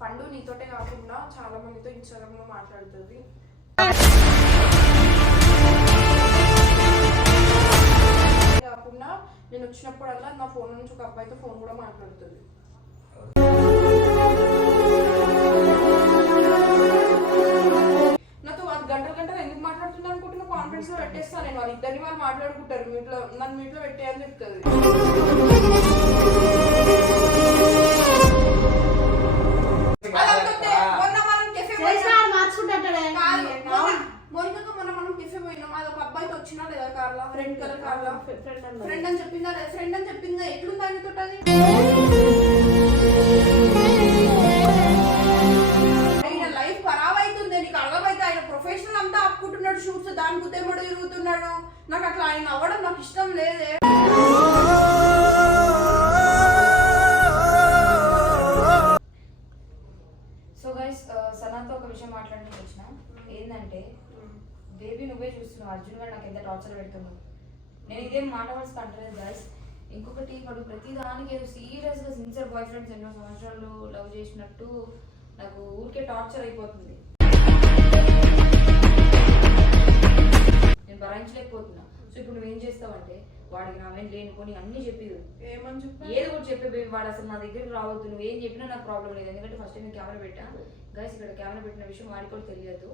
పండు నీతోటే కాకుండా చాలా మందితో ఇన్స్టాగ్రామ్ లో మాట్లాడుతుంది. కాకుండా నేను వచ్చినప్పుడల్లా నా ఫోన్ నుంచి ఒక అబ్బాయితో ఫోన్ కూడా మాట్లాడుతుంది. నాతో అది గంటలు ఎందుకు మాట్లాడుతుంది అనుకుంటున్నా, కాన్ఫరెన్స్ లో పెట్టేస్తాను నేను. వాళ్ళు ఇద్దరిని వాళ్ళు మాట్లాడుకుంటారు, మీట్లో నన్ను మీట్లో పెట్టేయని చెప్తుంది. మోనికతో మనం కెఫే పోయినాం, అది ఒక అబ్బాయితో వచ్చినా లేదా కార్లా, ఫ్రెండ్ కలర్ కార్లా, ఫ్రెండ్ అని చెప్పిందా లేదా, ఫ్రెండ్ అని చెప్పిందా, ఎట్లుంది ఆయనతో అది లైఫ్ ఖరాబ్ అవుతుంది. నీకు అర్థమైతే ఆయన ప్రొఫెషనల్ అంతా ఆపుకుంటున్నాడు, షూట్స్ దాని గుద్దేమడు తిరుగుతున్నాడు. నాకు అట్లా ఆయన అవ్వడం నాకు ఇష్టం లేదే. సో గైస్ సనాతో ఒక విషయం మాట్లాడడానికి వచ్చిన ఏంటంటే, బేబీ నువ్వే చూస్తున్నావు అర్జున్ గారు నాకు ఎంత టార్చర్ పెడుతున్నావు. నేను ఇదేం మాట్లాడాల్సి అంటలేదు గైస్. ఇంకొకటి వాడు ప్రతిదానికి ఏదో సీరియస్గా సిన్సియర్ బాయ్ ఫ్రెండ్స్ ఎన్నో సంవత్సరాలు లవ్ చేసినట్టు నాకు ఊరికే టార్చర్ అయిపోతుంది. నేను భరించలేకపోతున్నా. సో ఇప్పుడు నువ్వేం చేస్తావంటే వాడికి నావేం లేనుకొని అన్ని చెప్పి ఏమని చెప్పి ఏదో కూడా చెప్పే బేబీ, వాడు అసలు నా దగ్గరికి రావద్దు, నువ్వు ఏం చెప్పినా నాకు ప్రాబ్లం లేదు. ఎందుకంటే ఫస్ట్ నేను కెమెరా పెట్టా గైస్, ఇక్కడ కెమెరా పెట్టిన విషయం వాడికి కూడా తెలియదు.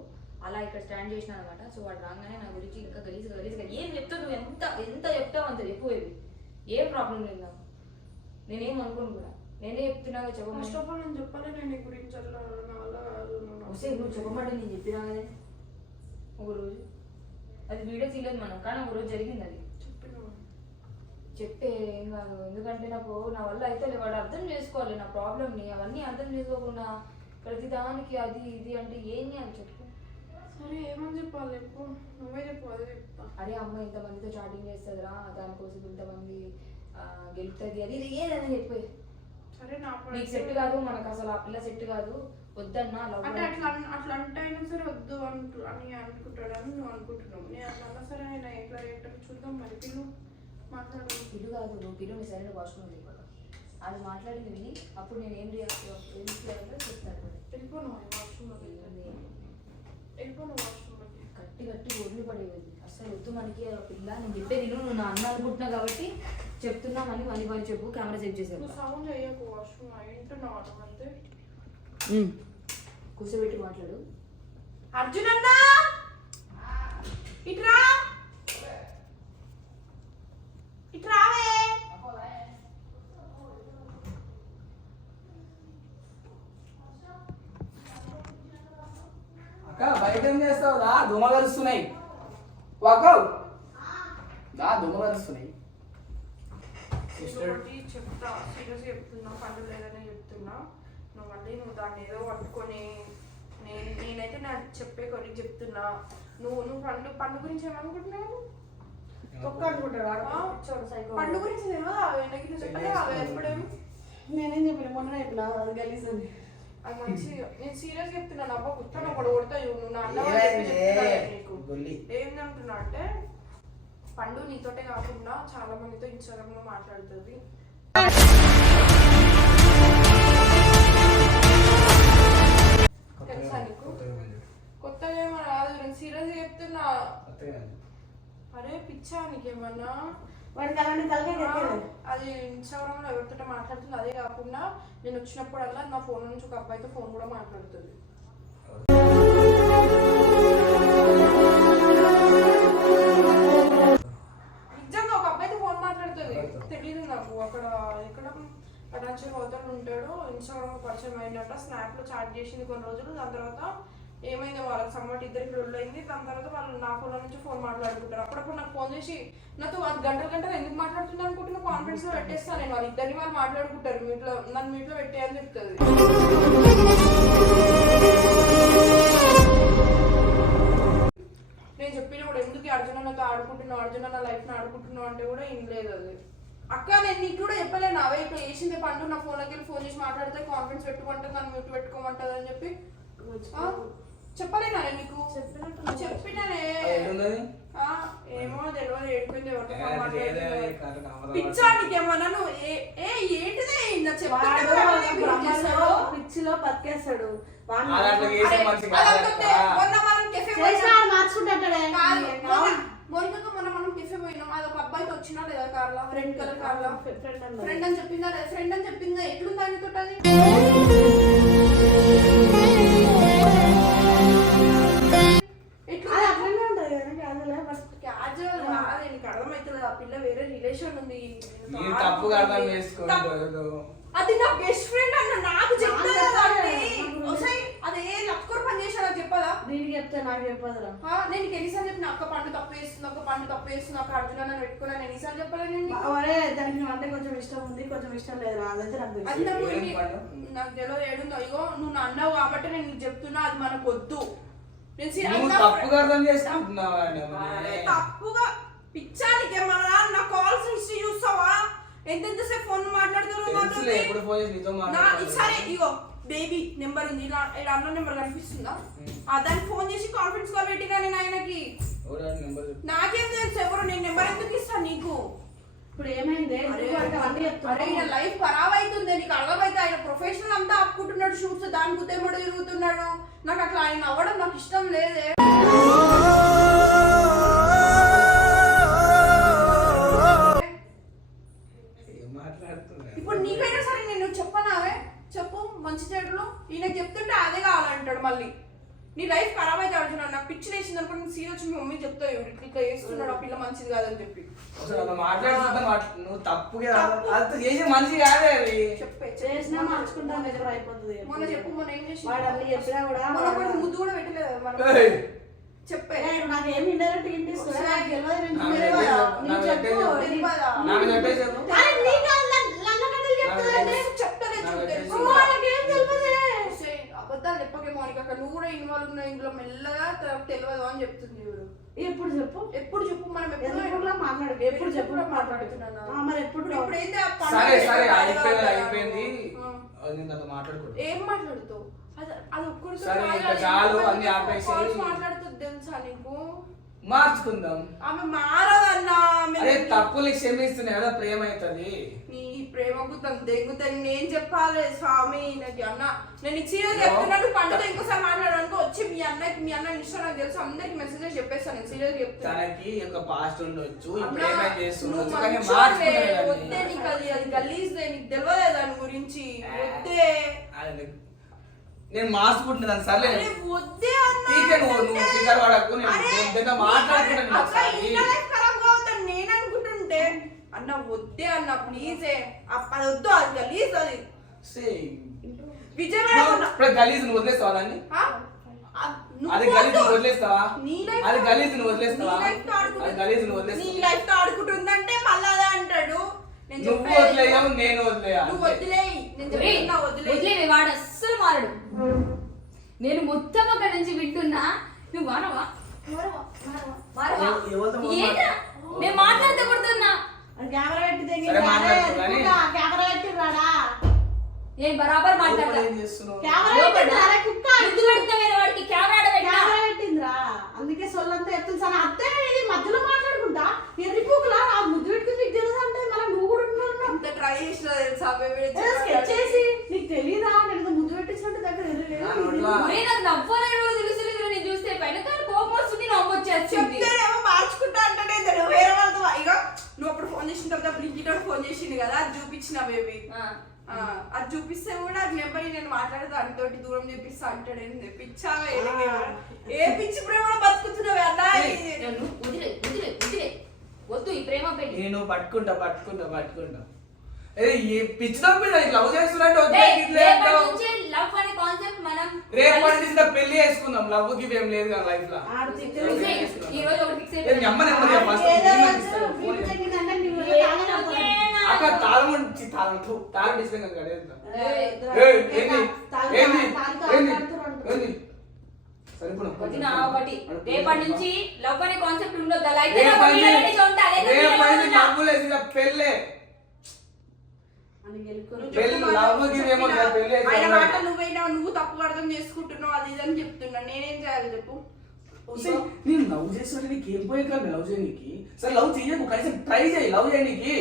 అలా ఇక్కడ స్టాండ్ చేసిన అనమాట. సో వాడు రాగానే నా గురించి ఇంకా గలీజ్గా ఏం చెప్తావు, నువ్వు ఎంత ఎంత చెప్తావు అంత ఎక్కువేవి, ఏం ప్రాబ్లం లేదు నాకు, నేనేం అనుకోను కూడా. నేనే చెప్తున్నా చెప్పమంటే నేను చెప్పాలి, నేను నీ గురించి అట్లా నువ్వు చెప్పమంటే నేను చెప్పినా కదే ఒకరోజు. అది వీడియో తీయలేదు మనం, కానీ ఒకరోజు జరిగింది అది. చెప్తే ఏం కాదు, ఎందుకంటే నాకు నా వల్ల అయితే వాడు అర్థం చేసుకోవాలి నా ప్రాబ్లమ్ని. అవన్నీ అర్థం చేసుకోకుండా ప్రతిదానికి అది ఇది అంటే ఏం చేయాలి చెప్పు. సరే ఏమని చెప్పాలి చెప్పు, నువ్వే చెప్పు, అదే చెప్తా. అరే అమ్మ ఇంతమందితో చాటింగ్ చేస్తుందిరా, దానికోసం ఇంతమంది గెలుపుతుంది అది ఇది ఏదని చెప్పి. సరే నీకు సెట్ కాదు, మనకు అసలు ఆ పిల్ల సెట్ కాదు, వద్దన్నా అంటే అట్లా అంటే అయినా సరే వద్దు అని అనుకుంటాడని నువ్వు అనుకుంటున్నావు. నేను అట్లా సరే ఆయన ఎట్లా ఏంటో చూద్దాం. మరి పిల్లు మాట్లాడు. పిల్లు కాదు, నువ్వు పిల్లు నీ సరైన వాష్రూమ్ వెళ్ళిపోతావు. అది మాట్లాడింది విని అప్పుడు నేను ఏం చేయాలంటే చెప్తాను. వెళ్ళిపోను వాష్రూమ్లోకి, వెళ్ళిపోను వాష్రూమ్లోకి. గట్టి ఒడ్లు పడేది అసలు వద్దు మనకి పిల్ల. నేను చెప్పేది నువ్వు నా అన్న అనుకుంటున్నావు కాబట్టి చెప్తున్నా, మళ్ళీ మళ్ళీ చెప్పు. కెమెరా సెట్ చేసాను. సౌండ్ చేయకు, వాష్రూమ్ వింటున్నావు అంతే. కూర్చోబెట్టి మాట్లాడు. అర్జున్ అన్నా ఇట్రా, ఇట్రావే. అక్క బయట ఏం చేస్తావు? దా దుమ్మ కలుస్తున్నాయి. వాకవ్ దా దుమ్మ కలుస్తున్నాయి. చెప్తా, సీరియస్ చెప్తున్నా, పండు లేదని చెప్తున్నా. నువ్వు మళ్ళీ దాన్ని ఏదో పట్టుకొని నేనైతే నాకు చెప్పే కొన్ని చెప్తున్నా. నువ్వు పండు గురించి ఏమనుకుంటున్నావు? తొక్క అనుకుంటాడు పండు గురించి చెప్పలేము. నేనేం చెప్పిన మొన్న చెప్పిన అది గలీజ్ అని. అది మంచిగా నేను సీరియస్ చెప్తున్నాను. అబ్బా కుట్టాను ఒకటి కొడతా నువ్వు నా అన్న నీకు ఏంటంటున్నా అంటే, పండు నీతోటే కాకుండా చాలా మందితో ఇన్స్టాగ్రామ్ లో మాట్లాడుతుంది. తెలుసా నీకు? కొత్తగా ఏమన్నా రాదు, నేను సీరియస్ చెప్తున్నా. అరే పిచ్చా నీకేమన్నా? అది ఇన్స్టాగ్రామ్ లో ఎవరితో మాట్లాడుతుంది. అదే కాకుండా నేను వచ్చినప్పుడల్లా నా ఫోన్ నుంచి ఒక అబ్బాయితో ఫోన్ కూడా మాట్లాడుతుంది. నిజంగా ఒక అబ్బాయితో ఫోన్ మాట్లాడుతుంది. తెలియదు నాకు. అక్కడ ఎక్కడ అటాచర్ హోటల్ ఉంటాడు, ఇన్స్టాగ్రామ్ లో పరిచయం అయినట్ట, స్నాప్ లో చాట్ చేసింది కొన్ని రోజులు. దాని తర్వాత ఏమైంది, వాళ్ళకి సమ్మటి ఇద్దరికి రొల్లు అయింది. దాని తర్వాత వాళ్ళు నా ఫోన్ నుంచి ఫోన్ మాట్లాడుకుంటారు. అప్పుడప్పుడు నాకు ఫోన్ చేసి నాతో అది గంటలు ఎందుకు మాట్లాడుతుంది అనుకుంటున్నా, కాన్ఫరెన్స్ లో పెట్టేస్తాను నేను. వాళ్ళు ఇద్దరిని వాళ్ళు మాట్లాడుకుంటారు, మీట్లో నన్ను మీట్లో పెట్టేయని చెప్తుంది. నేను చెప్పినప్పుడు ఎందుకు అర్జునతో ఆడుకుంటున్నావు, అర్జున లైఫ్ ని ఆడుకుంటున్నావు అంటే కూడా ఏం లేదు. అది అక్క నేను నీకు కూడా చెప్పలేను. అవే ఇట్లా వేసింది పండు నా ఫోన్లోకి వెళ్ళి ఫోన్ చేసి మాట్లాడితే కాన్ఫరెన్స్ పెట్టుకుంటుంది, నన్ను మ్యూట్ పెట్టుకోమంటుంది అని చెప్పి చెప్పలేనా నీకు? చెప్పినట్టు చెప్పినానే. ఎట్లున్నది? ఏమో తెలియదు, ఏడిపోయింది ఎవరితో ఏ, మాట్లాడుతుందో. ఏ, కథ కామరా పిచ్చా నీకేమన్నా నువ్వు ఏంటిదే ఇందా పిచ్చిలో బతికేస్తాడు అది అట్లా చేసే మనిషి కాదక్క. మార్చుకుంటాడే మొన్న మనం టిఫిన్ పోయినాం, అది ఒక అబ్బాయితో వచ్చినా లేదా కార్లో, ఫ్రెండ్ కలర్ కార్లో ఫ్రెండ్ అని చెప్పిందా లేదా? ఫ్రెండ్ అని చెప్పిందా? ఎట్లుందా అని తోటది? నీకు అర్థమవుతుంది, ఆ పిల్ల వేరే రిలేషన్ ఉంది. మీరు తప్పుగా అర్థం చేసుకోండి. అది నా బెస్ట్ ఫ్రెండ్ అన్న, నాకు చెప్తా అదే లక్కూరు పని చేసా నాకు చెప్పదా? దీనికి చెప్తే నాకు చెప్పదురా. నేను ఎన్నిసార్లు చెప్పిన అక్క పండు తప్పు వేస్తుంది, అక్క పండు తప్పు వేస్తుంది, అక్క అర్జున నన్ను పెట్టుకున్నా, నేను ఎన్నిసార్లు చెప్పలేనండి. అరే దానికి అంటే కొంచెం ఇష్టం ఉంది, కొంచెం ఇష్టం లేదు. అదైతే నాకు తెలుసు. అది నాకు తెలియదు ఏడుందో. ఇగో నువ్వు అన్నావు కాబట్టి నేను నీకు చెప్తున్నా, అది మనకు వద్దు. తప్పుగా అర్థం చేసుకుంటున్నావా? తప్పుగా పిచ్చానికేమన్నా నా కాల్స్ హిస్టరీ చూస్తావా? ఎంతసేపు ఫోన్ మాట్లాడుతున్నారు. సరే ఇగో బేబీ నెంబర్ ఉంది, అన్న నెంబర్ కనిపిస్తుందా? దానికి ఫోన్ చేసి కాన్ఫరెన్స్ కాల్ పెట్టినా నేను ఆయనకి. నాకేం తెలుసు ఎవరు, నేను నెంబర్ ఎందుకు ఇస్తాను నీకు? ఇప్పుడు ఏమైంది? లైఫ్ ఖరాబ్ అవుతుంది, నీకు అర్థమైతే. ఆయన ప్రొఫెషనల్ అంతా ఆపుకుంటున్నాడు, షూట్స్ దాని గుద్దేమడు తిరుగుతున్నాడు. నాకు అట్లా ఆయన అవ్వడం నాకు ఇష్టం లేదే. ఇప్పుడు నీకైనా సరే నేను చెప్పనావే, చెప్పు మంచి చెడులు. ఈయన చెప్తుంటే అదే కావాలంటాడు మళ్ళీ. నీ లైఫ్ ఖరాబ్ అయితే అడుగుతున్నాడు. నాకు పిచ్చి వేసింది అనుకో, నేను సీన్ వచ్చి మీ మమ్మీ చెప్తావు ఇట్లా చేస్తున్నాడు, ఆ పిల్ల మంచిది కాదని చెప్పి. నువ్వు తప్పుగా చేసే మనిషి కాదే అది. చెప్పే చేసినా మార్చుకుంటాను, నిజం అయిపోతుంది. మొన్న చెప్పు, మొన్న ఏం చేసి వాడు అన్ని చెప్పినా కూడా ముద్దు కూడా పెట్టలేదు. చెప్పే నాకు ఏమి ఇండైరెక్ట్ వినిపిస్తుంది, నాకు తెలియదు. అబద్ధాలు చెప్పకే మౌనిక, నువ్వు కూడా ఇన్వాల్వ్ ఉన్న ఇందులో మెల్లగా తెలియదు అని చెప్తుంది. ఎప్పుడు చెప్పు, ఎప్పుడు చెప్పు, మనం ఎప్పుడు మాట్లాడు, ఎప్పుడు చెప్పు మాట్లాడుతున్నాను. మరి ఎప్పుడు ఇప్పుడు ఏంటి అయిపోయింది, ఏం మాట్లాడుతావు? అది ఒక్కరితో మాట్లాడుతుంది తెలుసా నీకు? మార్చుకుందాం. ఆమె మారదన్నా. తప్పులు క్షమిస్తున్నాయి కదా, ప్రేమ అవుతుంది. నీ ప్రేమకు దెంగుతాను నేను చెప్పాలి స్వామి. నాకు అన్న నేను సీరియస్ చెప్తున్నాను, పండుగ ఇంకోసారి మాట్లాడడానికి వచ్చి మీ అన్న ఇష్టం నాకు తెలుసు, అందరికి మెసేజ్ చెప్పేస్తాను. నేను సీరియస్ చెప్తాను. వద్దే నీకు అది గలీజ్దే, నీకు తెలియదే దాని గురించి. వద్దే నేను మార్చుకుంటున్నాను. సర్లే వద్దే నేను అనుకుంటుంటే అన్న వద్దే అన్న ప్లీజే, అది వద్దు, అది గలీజ్. అది విజయవాడ గలీజ్ నువ్వు వదిలేస్తావా దాన్ని? అది గలీజ్ నువ్వు వదిలేస్తావా? అది గలీజ్ నువ్వు వదిలేస్తావా? గలీజ్ నువ్వు వదిలేస్తావా? నీ లైఫ్ తో ఆడుకుంటుందంటే మళ్ళీ అదే అంటాడు. నువ్వు వదిలేయవు, నేను వదిలేయా? నువ్వు వదిలేయి, నేను చెప్తున్నా వదిలేయి. వాడు అస్సలు మారడు. నేను మొత్తం అక్కడి నుంచి వింటున్నా, నువ్వు మారవా? నేను మాట్లాడితే కొడుతున్నా. కెమెరా పెట్టి కెమెరా పెట్టి రాడా? నేను బరాబర్ మాట్లాడతా. పెట్టిందిరా, అందుకే సొల్లంతా ఎత్తుంది సార్. అత్తే ఇది మధ్యలో మాట్లాడుకుంటా ఎర్రిపోకులా ముద్దు పెట్టుకుని నీకు తెలుసు అంటే మళ్ళీ నువ్వు కూడా ట్రై చేసినా తెలుసా? చేసి నీకు తెలీదా? నేను ముద్దు పెట్టించినట్టు దగ్గర నేను చూస్తే పైన కోపం వస్తుంది, నవ్వొచ్చేస్తుంది. మార్చుకుంటా అంటే వేరే వాళ్ళతో. ఇక నువ్వు అప్పుడు ఫోన్ చేసిన తర్వాత బ్లింకిటో ఫోన్ చేసింది కదా, అది చూపించిన బేబీ. అది చూపిస్తే కూడా అది నెంబర్ నేను మాట్లాడతా దానితోటి దూరం చూపిస్తా అంటాడు. పిచ్చావా? ఏ పిచ్చి ప్రేమ బతుకుతున్నావే అన్నా? వద్దు ఈ ప్రేమ పెట్టి. నేను పట్టుకుంటా పిచ్చి లవ్ చేస్తున్నట్టు పెళ్లి చేసుకుందాం. లవ్ కి ఏం లేదు కదా లైఫ్ లో. అక్క తాళం డిస్ప్లే రేపటి నుంచి లవ్ అనే కాన్సెప్ట్ ఉండొద్దు. పెళ్ళే నువ్వు తప్పు అర్థం చేసుకుంటున్నావు, అది ఇది అని చెప్తున్నా. నేనేం చెప్పు నేను లవ్ చేస్తుంటే నీకు ఏం పోయే కాదు లవ్ చేయడానికి. సరే లవ్ చేయకు, కనీసం ట్రై చేయి లవ్ చేయడానికి.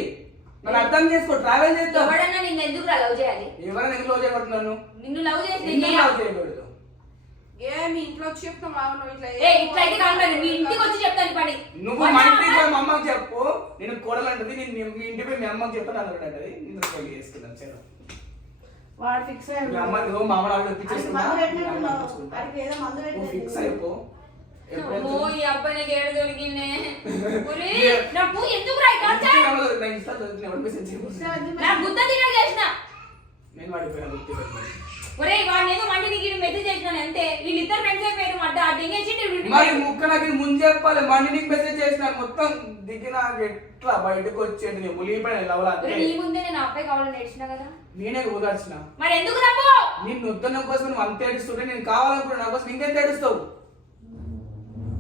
నన్ను అర్థం చేసుకో, ట్రావెల్ చేస్తావు. ఎవడన్నా నిన్ను ఎందుకు లవ్ చేయాలి? ఎవరైనా ఎందుకు లవ్ చేయబడుతున్నాను? నిన్ను లవ్ చేసి లవ్ చేయకూడదు. ఏ మీ ఇంట్లో వచ్చి చెప్తాం అవును ఇట్లా ఇట్లా అయితే కాదు, మీ ఇంటికి వచ్చి చెప్తాను పని. నువ్వు మా ఇంటికి పోయి మా అమ్మకి చెప్పు, నేను కోడలు అంటది, నేను మీ ఇంటికి పోయి మీ అమ్మకి చెప్తాను అన్నట్టు అంటది. నేను పెళ్లి చేసుకున్నాను. సరే వాడు ఫిక్స్ మీ అయ్యాడు. అమ్మకి మా అమ్మ నాకు తెప్పించేసుకున్నా. మందు పెట్టినట్టున్నావు. వాడికి ఏదో మందు నువ్వు ఫిక్స్ పెట్టినట్టు. అయిపో. అమ్మో, ఈ అబ్బాయి నాకు ఏడు దొరికిందే. ఒరేయ్, నాకు ఎందుకు రా ఈ టార్చర్? నా ఇన్స్టా చదివిన ఎవరు మెసేజ్ చేయకూడదు. నా బుద్ధ తిరగ చేసిన. నేను వాడిపోయాను గుర్తు పెట్టుకుని. ఒరేయ్, వాడిని ఏదో మండి నీకు మెసేజ్ చేసినాను అంతే. వీళ్ళిద్దరు ఫ్రెండ్స్ అయిపోయారు. మడ్డ అడ్డేసి మరి ముక్క నాకు ముందు చెప్పాలి. మళ్ళీ నీకు మెసేజ్ చేసినాను మొత్తం దిగి నాకు ఎట్లా బయటకు వచ్చేది. నేను ములిగిపోయిన లవలా. నీ ముందే నేను అబ్బాయి కావాలని నేర్చిన కదా. నేనే ఊదాల్సిన. మరి ఎందుకు నవ్వు? నిన్ను వద్దన్న కోసం నువ్వు అంత ఏడుస్తుంటే నేను కావాలనుకున్నా నా కోసం ఇంకెంత ఏడుస్తావు?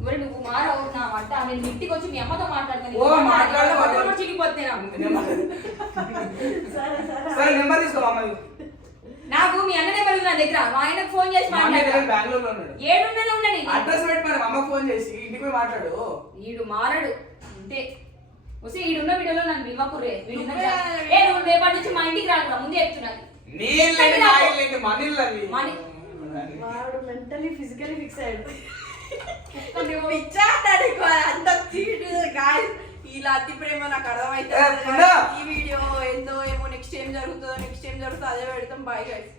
మరి నువ్వు మారవు నా మాట. నేను ఇంటికి వచ్చి మీ అమ్మతో మాట్లాడతాను. ఓ మాట్లాడలేదు. చిరిగిపోతున్నాను. సరే సరే సరే నెంబర్ తీసుకో అమ్మాయి. నాకు మీ అన్న నెంబర్ ఉంది నా దగ్గర. మా ఆయనకు ఫోన్ చేసి మాట్లాడు. బెంగళూరులో ఉన్నాడు. ఏడున్నదో ఉండని అడ్రస్ పెట్టి మరి అమ్మకు ఫోన్ చేసి ఇంటికి పోయి మాట్లాడు. ఈడు మారడు అంతే. వస్తే ఈడున్న వీడియోలో నన్ను వివాకుర్రే. నువ్వు రేపటి నుంచి మా ఇంటికి రాకుండా ముందే చెప్తున్నాను. నీళ్ళండి మనీళ్ళు మనీ వాడు మెంటలీ ఫిజికలీ ఫిక్స్ అయ్యాడు. అంత ఇలా అతి ప్రేమ నాకు అర్థమైతే ఈ వీడియో ఏందో ఏమో నెక్స్ట్ ఏం జరుగుతుందో అదే పెడతాం. Bye guys.